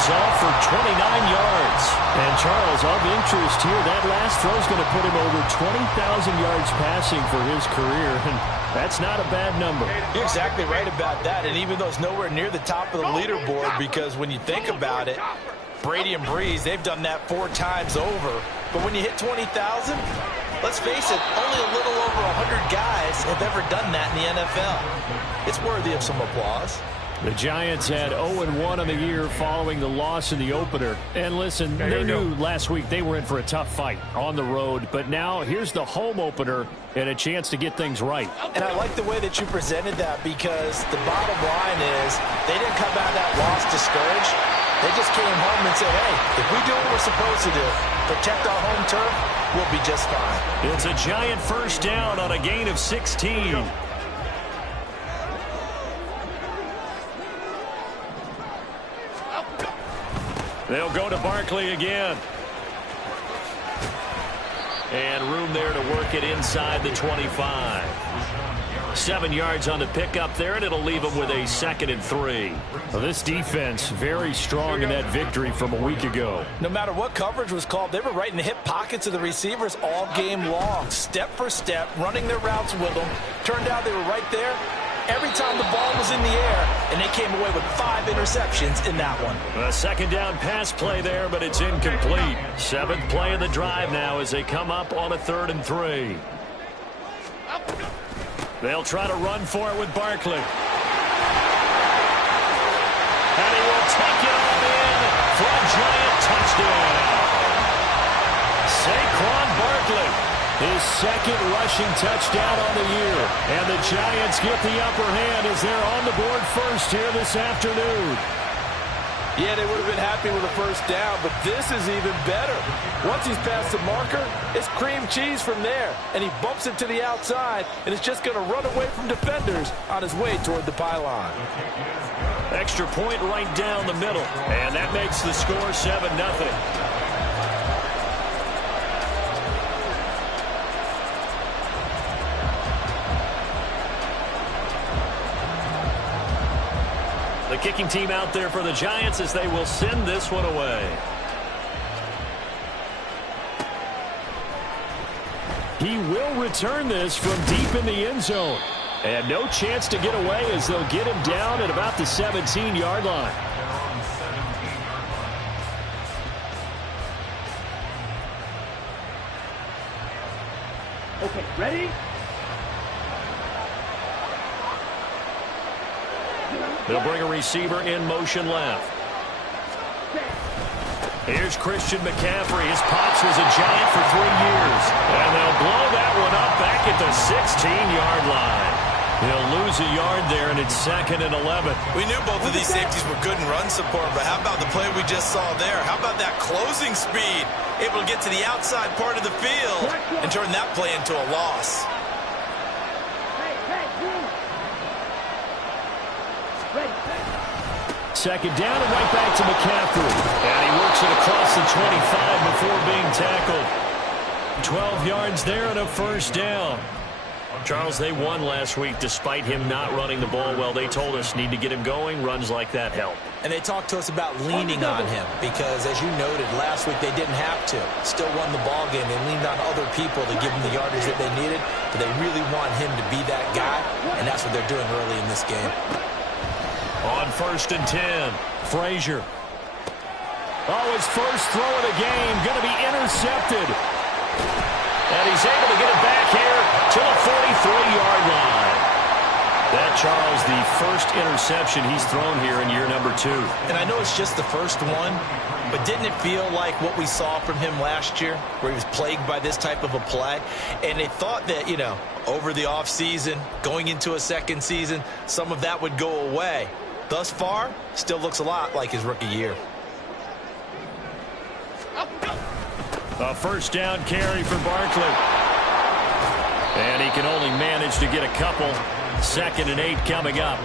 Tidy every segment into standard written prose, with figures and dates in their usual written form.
He's off for 29 yards. And Charles, of interest here, that last throw is going to put him over 20,000 yards passing for his career, and that's not a bad number. You're exactly right about that, and even though it's nowhere near the top of the leaderboard, because when you think about it, Brady and Breeze, they've done that 4 times over. But when you hit 20,000, let's face it, only a little over 100 guys have ever done that in the NFL. It's worthy of some applause. The Giants had 0-1 on the year following the loss in the opener. And listen, they knew last week they were in for a tough fight on the road. But now here's the home opener and a chance to get things right. And I like the way that you presented that, because the bottom line is they didn't come out of that loss discouraged. They just came home and said, hey, if we do what we're supposed to do, protect our home turf, we'll be just fine. It's a Giant first down on a gain of 16. They'll go to Barkley again. And room there to work it inside the 25. 7 yards on the pickup there, and it'll leave them with a 2nd and 3. Well, this defense very strong in that victory from a week ago. No matter what coverage was called, they were right in the hip pockets of the receivers all game long. Step for step, running their routes with them. Turned out they were right there every time the ball was in the air, and they came away with 5 interceptions in that one. A 2nd down pass play there, but it's incomplete. 7th play of the drive now as they come up on a 3rd and 3. They'll try to run for it with Barkley. And he will take it all in for a Giant touchdown. Saquon Barkley, his 2nd rushing touchdown on the year. And the Giants get the upper hand as they're on the board first here this afternoon. Yeah, they would have been happy with a first down, but this is even better. Once he's past the marker, it's cream cheese from there, and he bumps it to the outside, and it's just going to run away from defenders on his way toward the pylon. Extra point right down the middle, and that makes the score 7-0. The kicking team out there for the Giants as they will send this one away. He will return this from deep in the end zone. And no chance to get away as they'll get him down at about the 17-yard line. Okay, ready? They'll bring a receiver in motion left. Here's Christian McCaffrey. His pops was a Giant for 3 years. And they'll blow that one up back at the 16-yard line. He'll lose a yard there, and it's 2nd and 11. We knew both of these safeties were good in run support, but how about the play we just saw there? How about that closing speed? Able to get to the outside part of the field and turn that play into a loss. Second down and right back to McCaffrey. And he works it across the 25 before being tackled. 12 yards there and a first down. Charles, they won last week despite him not running the ball well. They told us need to get him going. Runs like that help. And they talked to us about leaning on him because, as you noted, last week they didn't have to. Still won the ball game. They leaned on other people to give them the yardage that they needed, but they really want him to be that guy, and that's what they're doing early in this game. On 1st and 10, Frazier. Oh, his first throw of the game going to be intercepted. And he's able to get it back here to the 43-yard line. That, Charles, the first interception he's thrown here in year number 2. And I know it's just the first one, but didn't it feel like what we saw from him last year, where he was plagued by this type of a play? And they thought that, you know, over the offseason, going into a second season, some of that would go away. Thus far, still looks a lot like his rookie year. A first down carry for Barkley. And he can only manage to get a couple. 2nd and 8 coming up.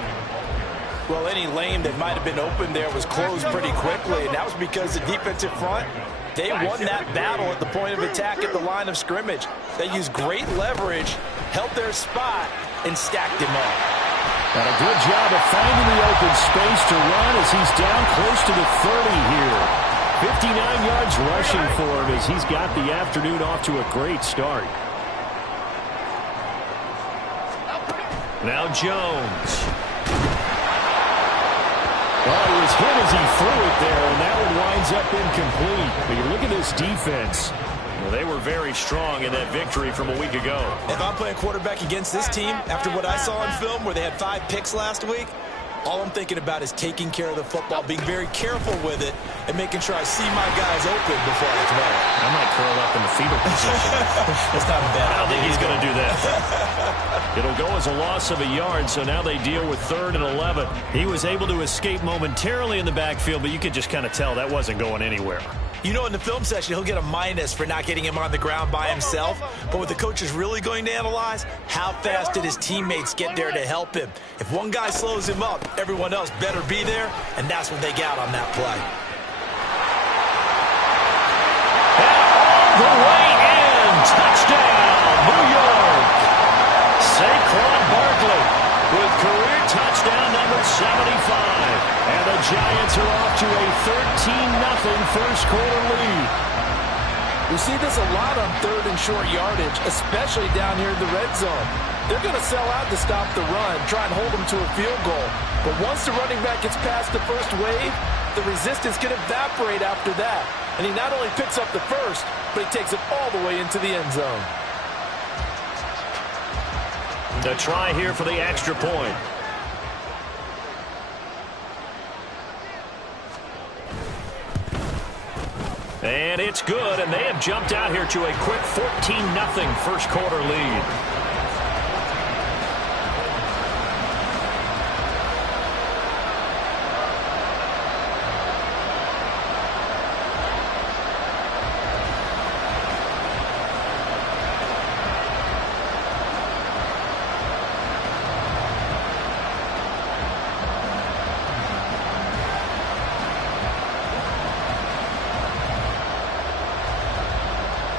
Well, any lane that might have been open there was closed pretty quickly, and that was because the defensive front, they won that battle at the point of attack at the line of scrimmage. They used great leverage, held their spot, and stacked him up. And a good job of finding the open space to run as he's down close to the 30 here. 59 yards rushing for him as he's got the afternoon off to a great start. Now Jones. Oh, he was hit as he threw it there, and that one winds up incomplete. But you look at this defense. Well, they were very strong in that victory from a week ago. If I'm playing quarterback against this team, after what I saw on film where they had 5 picks last week, all I'm thinking about is taking care of the football, being very careful with it, and making sure I see my guys open before I throw it. I might curl up in the fetal position. That's not bad. I don't think he's going to do that. It'll go as a loss of a yard, so now they deal with 3rd and 11. He was able to escape momentarily in the backfield, but you could just kind of tell that wasn't going anywhere. You know, in the film section, he'll get a minus for not getting him on the ground by himself. But what the coach is really going to analyze, how fast did his teammates get there to help him? If one guy slows him up, everyone else better be there, and that's what they got on that play. And all the way in, touchdown, New York. Saquon Barkley with career touchdown number 75. And the Giants are off to a 13-0 first quarter lead. We see this a lot on 3rd and short yardage, especially down here in the red zone. They're going to sell out to stop the run, try and hold them to a field goal. But once the running back gets past the first wave, the resistance can evaporate after that. And he not only picks up the first, but he takes it all the way into the end zone. The try here for the extra point. And it's good, and they have jumped out here to a quick 14-0 first quarter lead.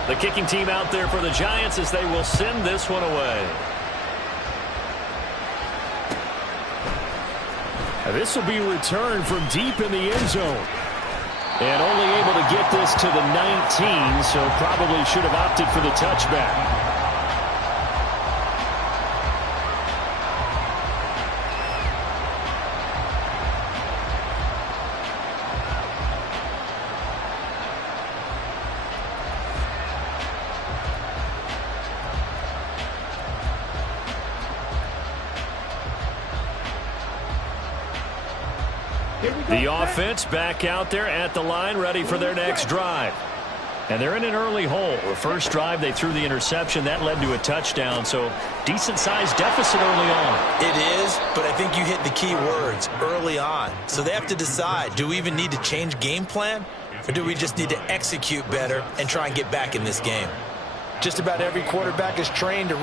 The kicking team out there for the Giants as they will send this one away. This will be returned from deep in the end zone. And only able to get this to the 19, so probably should have opted for the touchback. The offense back out there at the line, ready for their next drive. And they're in an early hole. The first drive, they threw the interception. That led to a touchdown, so decent-sized deficit early on. It is, but I think you hit the key words, early on. So they have to decide, do we even need to change game plan, or do we just need to execute better and try and get back in this game? Just about every quarterback is trained to